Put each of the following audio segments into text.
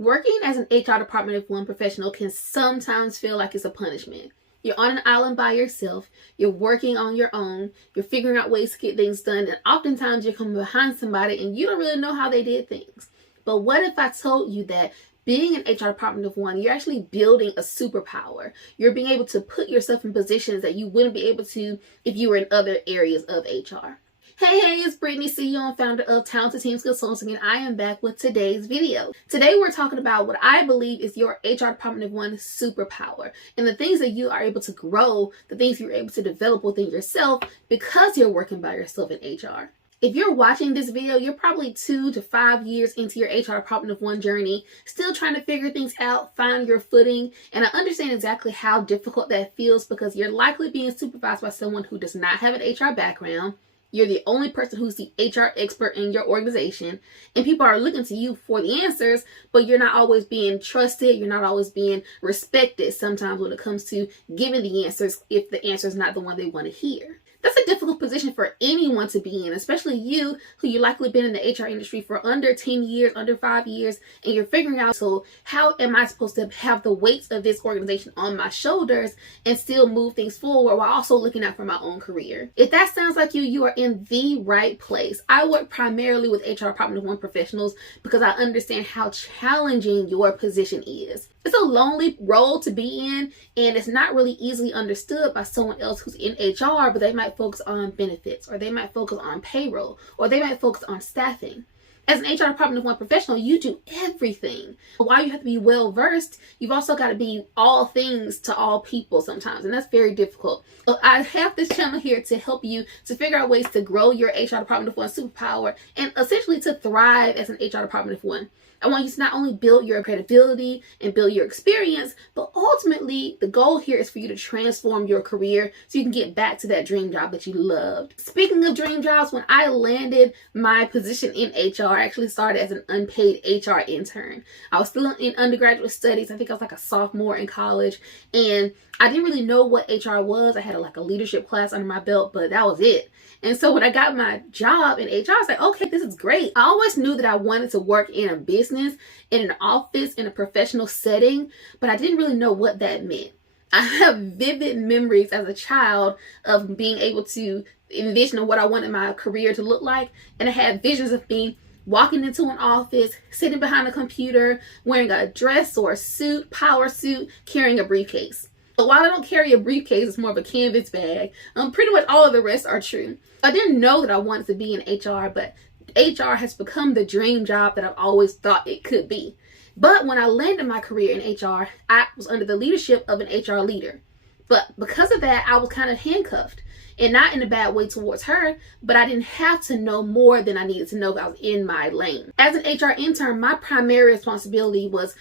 Working as an HR Department of One professional can sometimes feel like it's a punishment. You're on an island by yourself, you're working on your own, you're figuring out ways to get things done, and oftentimes you're coming behind somebody and you don't really know how they did things. But what if I told you that being an HR Department of One, you're actually building a superpower. You're being able to put yourself in positions that you wouldn't be able to if you were in other areas of HR. Hey, it's Brittany, CEO and founder of Talented Teams Consulting, and I am back with today's video. Today we're talking about what I believe is your HR Department of One superpower and the things that you are able to grow, the things you're able to develop within yourself because you're working by yourself in HR. If you're watching this video, you're probably 2 to 5 years into your HR Department of One journey, still trying to figure things out, find your footing, and I understand exactly how difficult that feels because you're likely being supervised by someone who does not have an HR background. You're the only person who's the HR expert in your organization, and people are looking to you for the answers, but you're not always being trusted. You're not always being respected sometimes when it comes to giving the answers if the answer is not the one they want to hear. That's a difficult position for anyone to be in, especially you, who you've likely been in the HR industry for under 10 years, under 5 years, and you're figuring out, so how am I supposed to have the weights of this organization on my shoulders and still move things forward while also looking out for my own career? If that sounds like you, you are in the right place. I work primarily with HR Department of One professionals because I understand how challenging your position is. It's a lonely role to be in, and it's not really easily understood by someone else who's in HR, but they might focus on benefits, or they might focus on payroll, or they might focus on staffing. As an HR Department of One professional, you do everything. While you have to be well versed, you've also got to be all things to all people sometimes, and that's very difficult. So I have this channel here to help you to figure out ways to grow your HR Department of One superpower and essentially to thrive as an HR Department of One. I want you to not only build your credibility and build your experience, but ultimately the goal here is for you to transform your career so you can get back to that dream job that you loved. Speaking of dream jobs, when I landed my position in HR, I actually started as an unpaid HR intern. I was still in undergraduate studies. I think I was like a sophomore in college, and I didn't really know what HR was. I had a leadership class under my belt, but that was it. And so when I got my job in HR, I was like, okay, this is great. I always knew that I wanted to work in a business, in an office, in a professional setting, but I didn't really know what that meant. I have vivid memories as a child of being able to envision what I wanted my career to look like. And I had visions of me walking into an office, sitting behind a computer, wearing a dress or a suit, power suit, carrying a briefcase. But while I don't carry a briefcase, it's more of a canvas bag. Pretty much all of the rest are true. I didn't know that I wanted to be in HR, but HR has become the dream job that I've always thought it could be. But when I landed my career in HR, I was under the leadership of an HR leader. But because of that, I was kind of handcuffed. And not in a bad way towards her, but I didn't have to know more than I needed to know if I was in my lane. As an HR intern, my primary responsibility was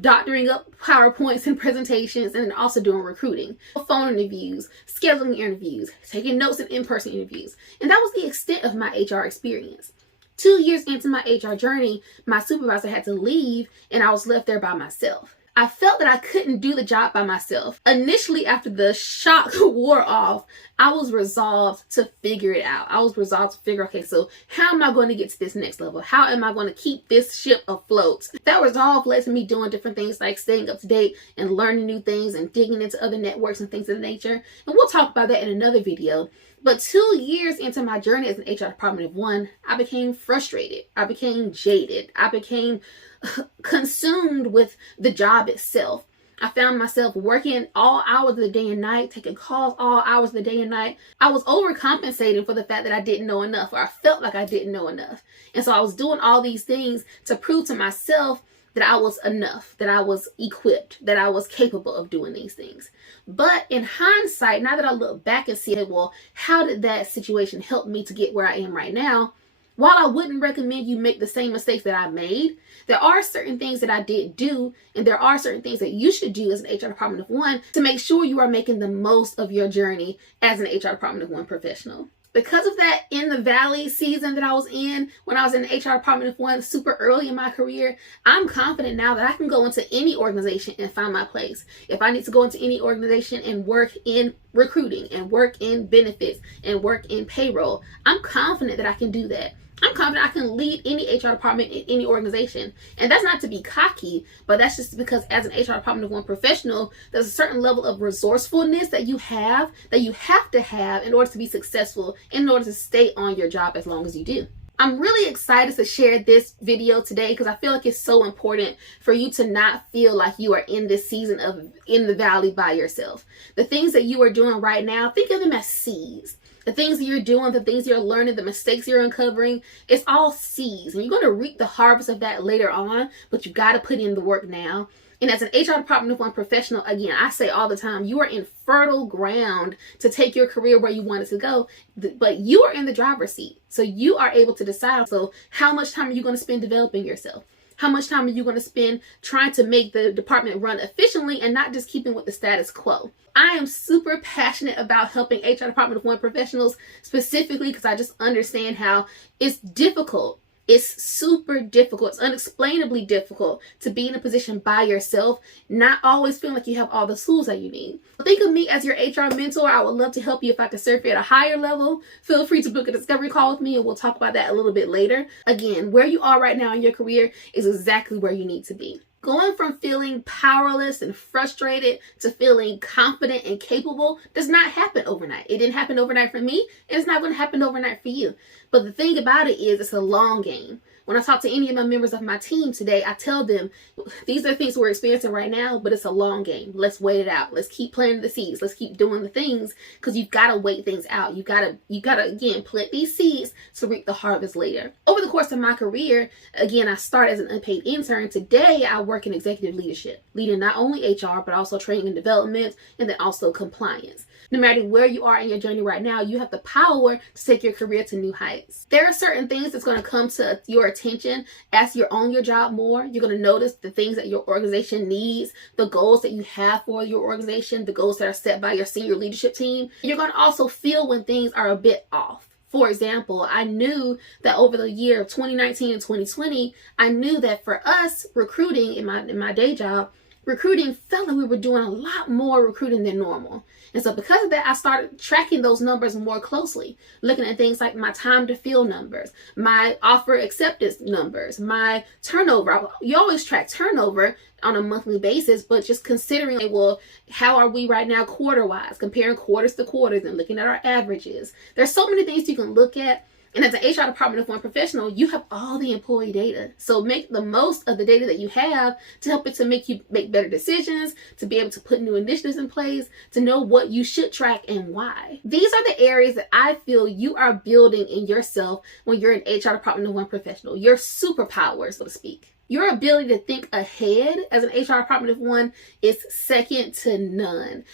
doctoring up PowerPoints and presentations, and then also doing recruiting, phone interviews, scheduling interviews, taking notes in in-person interviews. And that was the extent of my HR experience. 2 years into my HR journey, my supervisor had to leave and I was left there by myself. I felt that I couldn't do the job by myself. Initially, after the shock wore off, I was resolved to figure it out. I was resolved to figure, okay, so how am I going to get to this next level? How am I going to keep this ship afloat? That resolve led to me doing different things like staying up to date and learning new things and digging into other networks and things of that nature. And we'll talk about that in another video. But 2 years into my journey as an HR Department of One, I became frustrated. I became jaded. I became consumed with the job itself. I found myself working all hours of the day and night, taking calls all hours of the day and night. I was overcompensating for the fact that I didn't know enough, or I felt like I didn't know enough. And so I was doing all these things to prove to myself that I was enough, that I was equipped, that I was capable of doing these things. But in hindsight, now that I look back and see, well, how did that situation help me to get where I am right now? While I wouldn't recommend you make the same mistakes that I made, there are certain things that I did do, and there are certain things that you should do as an HR Department of One to make sure you are making the most of your journey as an HR Department of One professional. Because of that in the valley season that I was in when I was in the HR Department of One super early in my career, I'm confident now that I can go into any organization and find my place. If I need to go into any organization and work in recruiting and work in benefits and work in payroll, I'm confident that I can do that. I'm confident I can lead any HR department in any organization. And that's not to be cocky, but that's just because as an HR Department of One professional, there's a certain level of resourcefulness that you have to have in order to be successful, in order to stay on your job as long as you do. I'm really excited to share this video today because I feel like it's so important for you to not feel like you are in this season of in the valley by yourself. The things that you are doing right now, think of them as seeds. The things that you're doing, the things you're learning, the mistakes you're uncovering, it's all seeds. And you're going to reap the harvest of that later on, but you got to put in the work now. And as an HR Department of One professional, again, I say all the time, you are in fertile ground to take your career where you want it to go, but you are in the driver's seat. So you are able to decide. So how much time are you going to spend developing yourself? How much time are you going to spend trying to make the department run efficiently and not just keeping with the status quo? I am super passionate about helping HR Department of One professionals specifically because I just understand how it's difficult. It's super difficult. It's unexplainably difficult to be in a position by yourself, not always feeling like you have all the tools that you need. Think of me as your HR mentor. I would love to help you if I could serve you at a higher level. Feel free to book a discovery call with me and we'll talk about that a little bit later. Again, where you are right now in your career is exactly where you need to be. Going from feeling powerless and frustrated to feeling confident and capable does not happen overnight. It didn't happen overnight for me, and it's not going to happen overnight for you. But the thing about it is, it's a long game. When I talk to any of my members of my team today, I tell them, these are things we're experiencing right now, but it's a long game. Let's wait it out. Let's keep planting the seeds. Let's keep doing the things, because you've got to wait things out. You gotta again, plant these seeds to reap the harvest later. Over the course of my career, again, I started as an unpaid intern. Today, I work in executive leadership, leading not only HR, but also training and development, and then also compliance. No matter where you are in your journey right now, you have the power to take your career to new heights. There are certain things that's going to come to your attention as you're on your job more. You're going to notice the things that your organization needs, the goals that you have for your organization, the goals that are set by your senior leadership team. You're going to also feel when things are a bit off. For example, I knew that over the year of 2019 and 2020, I knew that for us recruiting in my day job, recruiting felt like we were doing a lot more recruiting than normal. And so because of that, I started tracking those numbers more closely, looking at things like my time to fill numbers, my offer acceptance numbers, my turnover. You always track turnover on a monthly basis, but just considering, well, how are we right now quarter-wise, comparing quarters to quarters and looking at our averages. There's so many things you can look at. And as an HR Department of One professional, you have all the employee data. So make the most of the data that you have to help it to make you make better decisions, to be able to put new initiatives in place, to know what you should track and why. These are the areas that I feel you are building in yourself when you're an HR Department of One professional, your superpower, so to speak. Your ability to think ahead as an HR Department of One is second to none.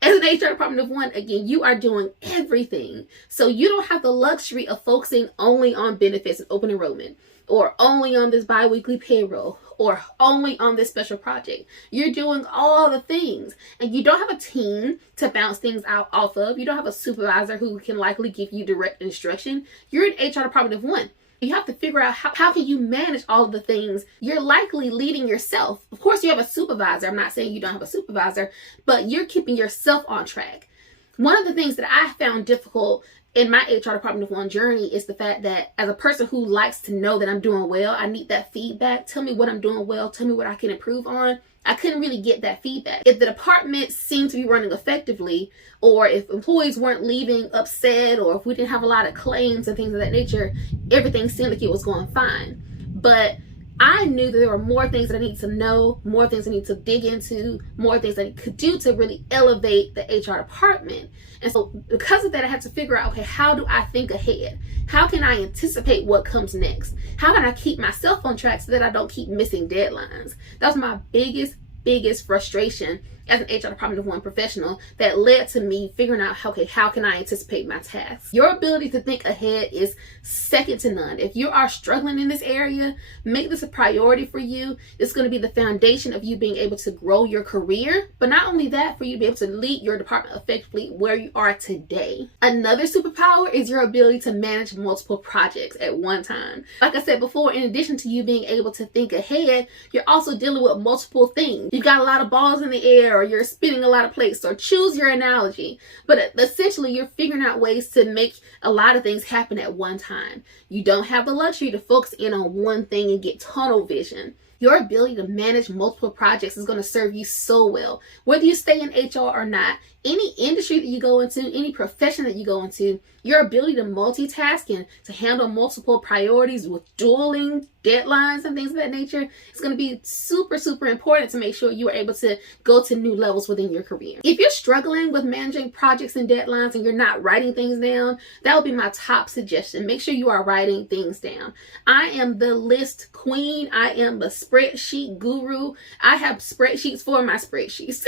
As an HR Department of One, again, you are doing everything. So you don't have the luxury of focusing only on benefits and open enrollment, or only on this biweekly payroll, or only on this special project. You're doing all the things, and you don't have a team to bounce things out off of. You don't have a supervisor who can likely give you direct instruction. You're an HR Department of One. You have to figure out how can you manage all of the things. You're likely leading yourself. Of course, you have a supervisor. I'm not saying you don't have a supervisor, but you're keeping yourself on track. One of the things that I found difficult in my HR Department of One journey is the fact that as a person who likes to know that I'm doing well, I need that feedback. Tell me what I'm doing well. Tell me what I can improve on. I couldn't really get that feedback. If the department seemed to be running effectively, or if employees weren't leaving upset, or if we didn't have a lot of claims and things of that nature, everything seemed like it was going fine. But I knew that there were more things that I needed to know, more things I need to dig into, more things I could do to really elevate the HR department. And so because of that, I had to figure out, okay, how do I think ahead? How can I anticipate what comes next? How can I keep myself on track so that I don't keep missing deadlines? That was my biggest frustration as an HR Department of One professional that led to me figuring out, okay, how can I anticipate my tasks? Your ability to think ahead is second to none. If you are struggling in this area, make this a priority for you. It's going to be the foundation of you being able to grow your career, but not only that, for you to be able to lead your department effectively where you are today. Another superpower is your ability to manage multiple projects at one time. Like I said before, in addition to you being able to think ahead, you're also dealing with multiple things. You've got a lot of balls in the air, or you're spinning a lot of plates, or choose your analogy. But essentially, you're figuring out ways to make a lot of things happen at one time. You don't have the luxury to focus in on one thing and get tunnel vision. Your ability to manage multiple projects is going to serve you so well. Whether you stay in HR or not, any industry that you go into, any profession that you go into, your ability to multitask and to handle multiple priorities with dueling deadlines and things of that nature is going to be super, super important to make sure you are able to go to new levels within your career. If you're struggling with managing projects and deadlines and you're not writing things down, that would be my top suggestion. Make sure you are writing things down. I am the list queen. I am the spreadsheet guru. I have spreadsheets for my spreadsheets.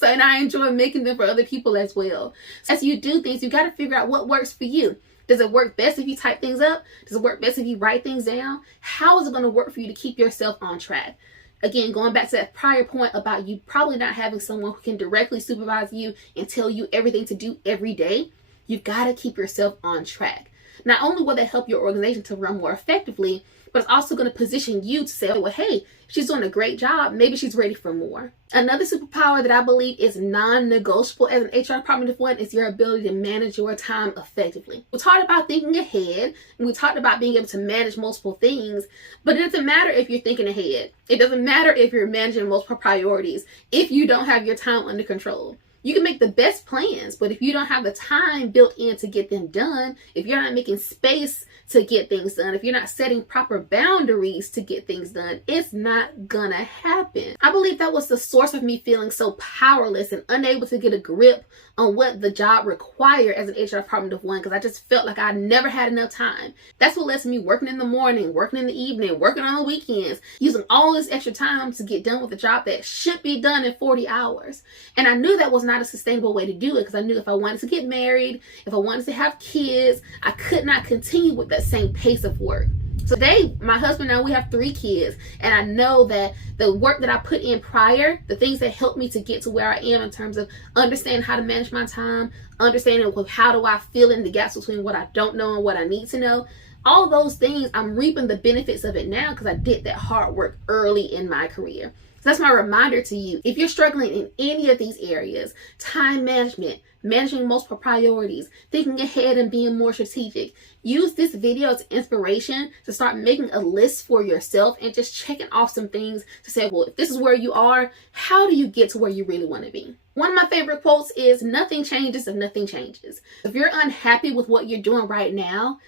And I enjoy making them for other people as well. As you do things, you got to figure out what works for you. Does it work best if you type things up? Does it work best if you write things down? How is it going to work for you to keep yourself on track? Again, going back to that prior point about you probably not having someone who can directly supervise you and tell you everything to do every day, you've got to keep yourself on track. Not only will that help your organization to run more effectively, but it's also going to position you to say, oh, well, hey, she's doing a great job. Maybe she's ready for more. Another superpower that I believe is non-negotiable as an HR department of one is your ability to manage your time effectively. We talked about thinking ahead, and we talked about being able to manage multiple things, but it doesn't matter if you're thinking ahead. It doesn't matter if you're managing multiple priorities if you don't have your time under control. You can make the best plans, but if you don't have the time built in to get them done, if you're not making space to get things done, if you're not setting proper boundaries to get things done, it's not gonna happen. I believe that was the source of me feeling so powerless and unable to get a grip on what the job required as an HR department of one, because I just felt like I never had enough time. That's what led to me working in the morning, working in the evening, working on the weekends, using all this extra time to get done with a job that should be done in 40 hours. And I knew that was not a sustainable way to do it, because I knew if I wanted to get married, if I wanted to have kids, I could not continue with that same pace of work. So today, my husband and I, we have 3 kids, and I know that the work that I put in prior, the things that helped me to get to where I am in terms of understanding how to manage my time, understanding how do I fill in the gaps between what I don't know and what I need to know, all those things, I'm reaping the benefits of it now because I did that hard work early in my career. So that's my reminder to you. If you're struggling in any of these areas, time management, managing multiple priorities, thinking ahead and being more strategic, use this video as inspiration to start making a list for yourself and just checking off some things to say, well, if this is where you are, how do you get to where you really want to be? One of my favorite quotes is, nothing changes if nothing changes. If you're unhappy with what you're doing right now,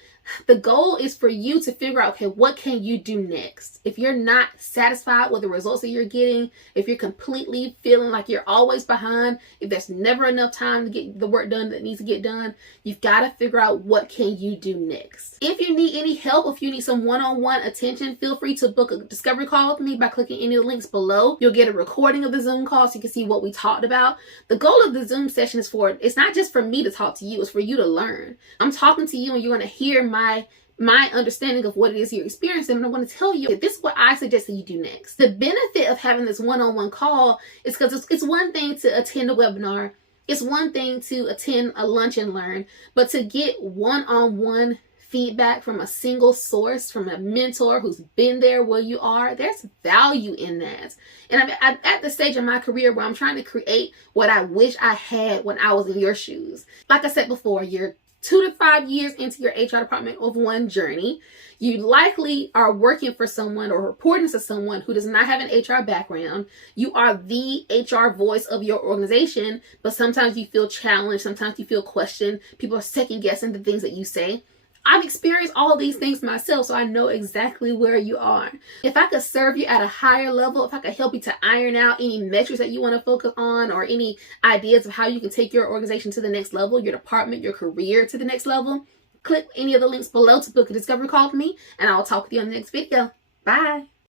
the goal is for you to figure out, okay, what can you do next? If you're not satisfied with the results that you're getting, if you're completely feeling like you're always behind, if there's never enough time to get the work done that needs to get done, you've got to figure out what can you do next. If you need any help, if you need some one-on-one attention, feel free to book a discovery call with me by clicking any of the links below. You'll get a recording of the Zoom call so you can see what we talked about. The goal of the Zoom session is it's not just for me to talk to you, it's for you to learn. I'm talking to you and you're going to hear my understanding of what it is you're experiencing, and I'm going to tell you, this is what I suggest that you do next. The benefit of having this one-on-one call is because it's one thing to attend a webinar, it's one thing to attend a lunch and learn, but to get one-on-one feedback from a single source, from a mentor who's been there where you are, there's value in that. And I'm at the stage in my career where I'm trying to create what I wish I had when I was in your shoes. Like I said before, you're 2 to 5 years into your HR department of one journey. You likely are working for someone or reporting to someone who does not have an HR background. You are the HR voice of your organization, but sometimes you feel challenged, sometimes you feel questioned. People are second guessing the things that you say. I've experienced all of these things myself, so I know exactly where you are. If I could serve you at a higher level, if I could help you to iron out any metrics that you want to focus on or any ideas of how you can take your organization to the next level, your department, your career to the next level, click any of the links below to book a discovery call with me, and I'll talk with you on the next video. Bye.